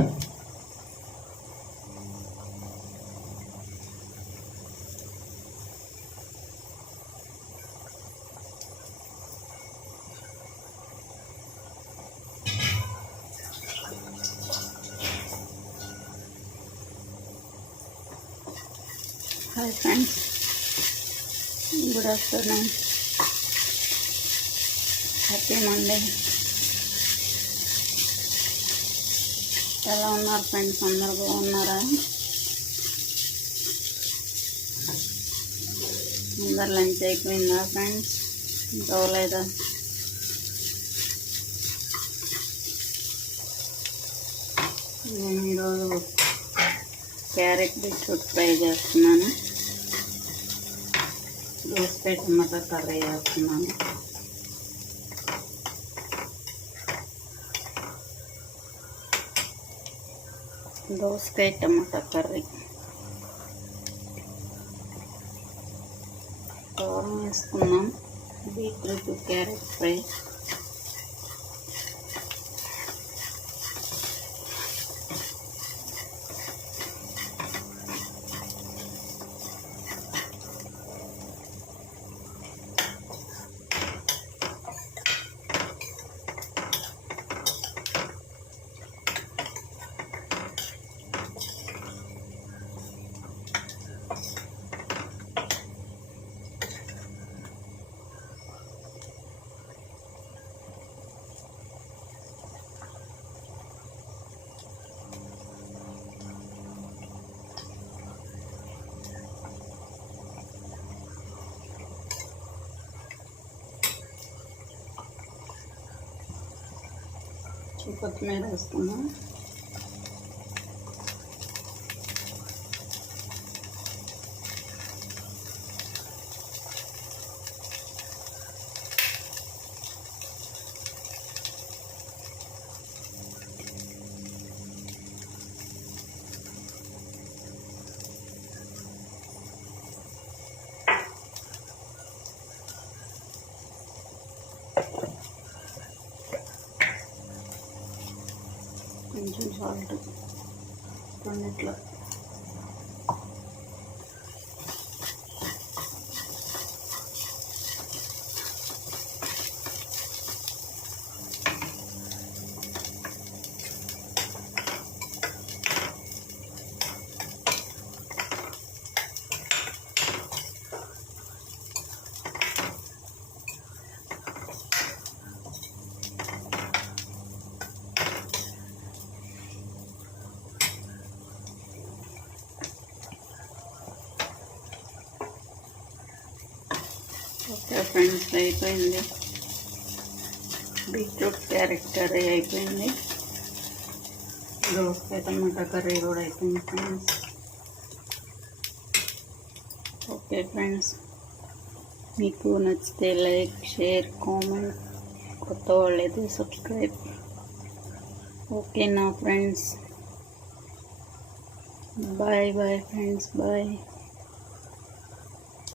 Hi friends, good afternoon, happy Monday. ఎలా ఉన్నారు friends? అందరు బాగున్నారా? అందరు లంచ్ అయిపోయిందా ఫ్రెండ్స్? ఇంకోలేదా నేను ఈరోజు క్యారెట్ బీట్రూట్ ఫ్రై చేస్తున్నాను. దోసకాయ టమాటా కర్రీ చేస్తున్నాను. దోసకాయ టమాటా కర్రీ కారం వేసుకున్నాం బీట్రూట్ క్యారెట్ ఫ్రై కొత్తిమీర వేసుకుందాం. కొంచెం సాల్ట్ రెండిట్లో. ఓకే ఫ్రెండ్స్ అయిపోయింది బీట్రూట్ క్యారెట్ కర్రీ అయిపోయింది దోసకాయ టమాటా కర్రీ కూడా అయిపోయింది ఫ్రెండ్స్ ఓకే ఫ్రెండ్స్ మీకు నచ్చితే లైక్ షేర్ కామెంట్ కొత్త వాళ్ళైతే సబ్స్క్రైబ్ ఓకే నా friends bye bye friends bye